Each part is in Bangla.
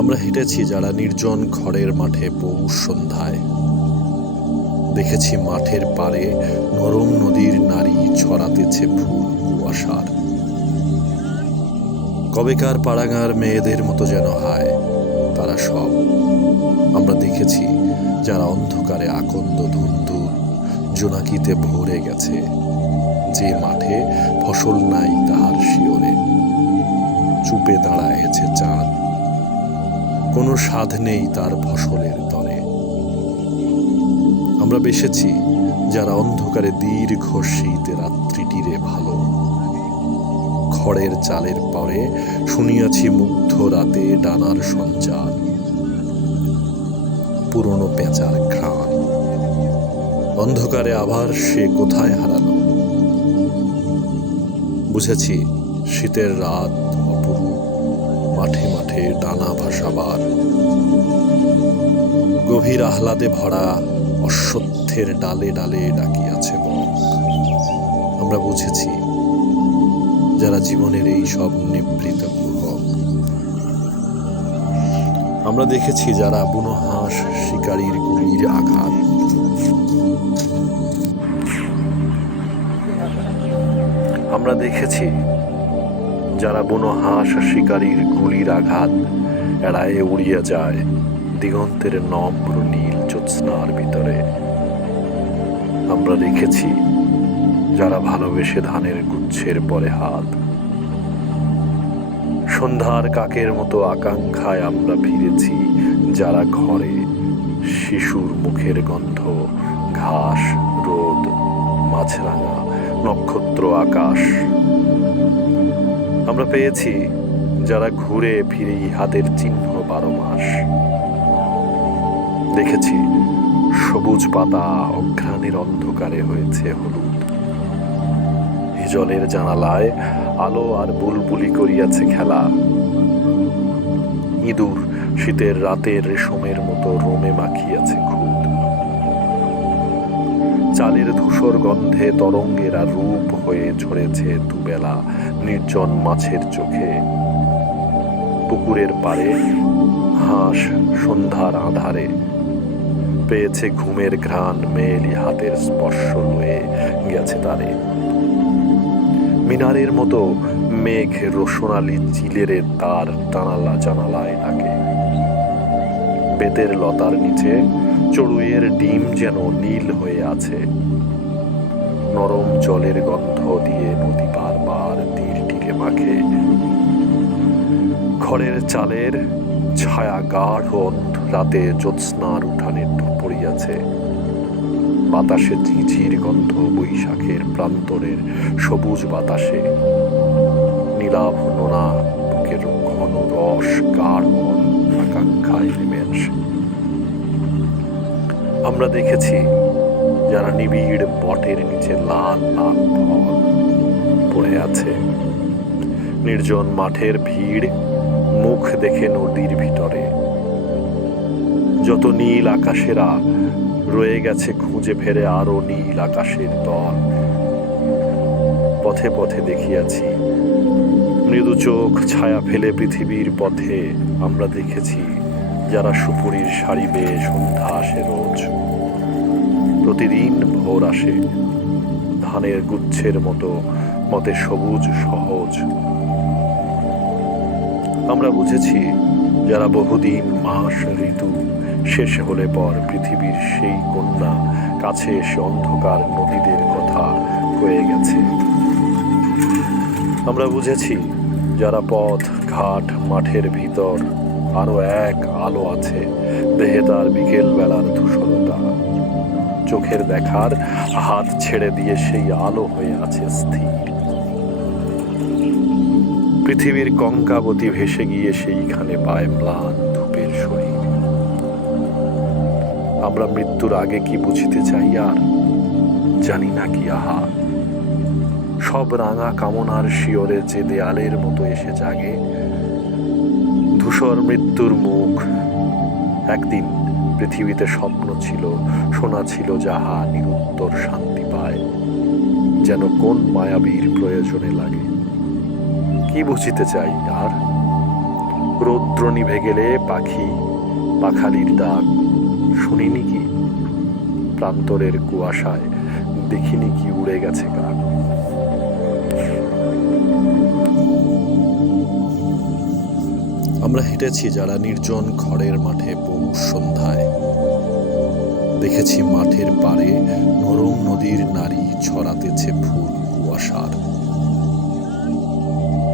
আমরা হেঁটেছি যারা নির্জন ঘরের মাঠে পৌষ সন্ধ্যায়। দেখেছি মাঠের পাড়ে নরম নদীর নারী ছড়াতেছে ফুল কুয়াশার। কবেকার পাড়াগাঁর মেয়েদের মতো যেন হায় তারা সব। আমরা দেখেছি যারা অন্ধকারে আকন্দ ধুন্দুর জোনাকিতে ভরে গেছে, যে মাঠে ফসল নাই তাহার শিওরে। চুপে দাঁড়ায়েছে চাঁদ, কোনো স্বাদ নেই তার ফসলের তরে। আমরা বেসেছি যারা অন্ধকারে দীর্ঘ শীত রাত্রিটিরে ভালো। খড়ের চালের পরে শুনিয়াছি মুগ্ধ রাতে ডানার সঞ্চার, পুরনো পেঁচার ঘ্রাণ। অন্ধকারে আবার সে কোথায় হারালো। বুঝেছি শীতের রাত অপরূপ, মাঠে মাঠে ডানা ভাসাবার। গভীর আহ্লাদে ভরা অশ্বত্থের ডালে ডালে ডাকিয়াছে বক। আমরা বুঝেছি যারা জীবনের এই সব নিবৃত পূর্বক। আমরা দেখেছি যারা বুনো হাঁস শিকারীর গুলির আঘাত। আমরা দেখেছি যারা বুনো হাঁস শিকারীর গুলির আঘাত এড়ায়ে উড়িয়া যায় দিগন্তের নম্র নীল জ্যোৎস্নার ভিতরে। আমরা দেখেছি যারা ভালোবেসে ধানের গুচ্ছের পরে হাত। সন্ধ্যার কাকের মতো আকাঙ্ক্ষায় আমরা ফিরেছি যারা ঘরে, শিশুর মুখের গন্ধ, ঘাস, রোদ, মাছরাঙা, নক্ষত্র, আকাশ। আমরা পেয়েছি যারা ঘুরে ফিরে হাতের চিহ্ন 12 মাস। দেখেছি সবুজ পাতা অঘ্রাণের অন্ধকারে হয়েছে হলুদ। হিজলের জানালায় আলো আর বুলবুলি করিয়াছে খেলা। ইঁদুর শীতের রাতের রেশমের মতো রোমে মাখিয়াছে খুদ। চালের ধূসর গন্ধে তরঙ্গেরা রূপ হয়ে ঝরেছে দুবেলা নির্জন মাছের চোখে। পুকুরের পাড়ে হাঁস সন্ধ্যার আধারে পেয়েছে ঘুমের ঘ্রাণ, মেয়েলি হাতের স্পর্শ লয়ে গেছে তারে। মিনারের মতো মেঘ রোশনালি চিলেরে তার টানালা জানালায় ডাকে। বেতের লতার নিচে চড়ুইয়ের ডিম যেন নীল হয়ে আছে। নরম জলের গন্ধ দিয়ে নদী বারবার তীরটিকে মাখে। খড়ের চালের ছায়া গাঢ় রাতে জ্যোৎস্নার উঠানে পড়িয়াছে। বাতাসে ঝিঝির গন্ধ বৈশাখের প্রান্তরের সবুজ বাতাসে। নীলাভ নোনা বুকের ঘন রস গাঢ় আকাঙ্ক্ষায় নেমে আসে। আমরা দেখেছি যারা নিবিড় বটের নিচে লাল লাল ফল পড়ে আছে। নির্জন মাঠের ভিড় মুখ দেখে নদীর ভিতরে। যত নীল আকাশেরা রয়ে গেছে খুঁজে ফেরে আরো নীল আকাশের দল। পথে পথে দেখিয়াছি মৃদু চোখ ছায়া ফেলে পৃথিবীর পথে। আমরা দেখেছি যারা সুপুরির শাড়ি বেয়ে সন্ধ্যা আসে রোজ। প্রতিদিন ভোর আসে ধানের গুচ্ছের মতো মতে সবুজ সহজ। আমরা বুঝেছি যারা বহুদিন মাস ঋতু শেষ হলে পর পৃথিবীর সেই কন্যা কাছে এসে অন্ধকার নদীদের কথা হয়ে গেছে। আমরা বুঝেছি যারা পথ ঘাট মাঠের ভিতর আরো এক আলো আছে, দেহে তার বিকেল বেলার ধূসরতা। চোখের দেখার হাত ছেড়ে দিয়ে সেই আলো হয়ে আছে স্থির। পৃথিবীর কঙ্কাবতী ভেসে গিয়ে সেইখানে পায় ম্লান ধূপের শরীর। আমরা মৃত্যুর আগে কি বুঝিতে চাই আর জানি না কি আহা। সব রাঙা কামনার শিয়রে যে দেয়ালের মতো এসে জাগে ধূসর মৃত্যুর মুখ। একদিন পৃথিবীতে স্বপ্ন ছিল, শোনা ছিল যাহা নিরুত্তর শান্তি পায়, যেন কোন মায়াবীর প্রয়োজনে লাগে। কি বুঝিতে চাই আর রৌদ্র নিভে গেলে পাখি পাখালির ডাক শুনিনি কি? প্রান্তরের কুয়াশায় দেখিনি কি উড়ে গেছে গান। আমরা হেঁটেছি যারা নির্জন খড়ের মাঠে পৌষ সন্ধ্যায়। দেখেছি মাঠের পাড়ে নরম নদীর নারী ছড়াতেছে ফুল কুয়াশার।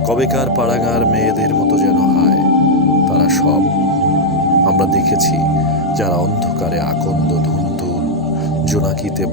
কবেকার পাড়াগাঁর মেয়েদের মতো যেন হায় তারা সব। আমরা দেখেছি যারা অন্ধকারে আকন্দ ধুন্দুল জোনাকিতে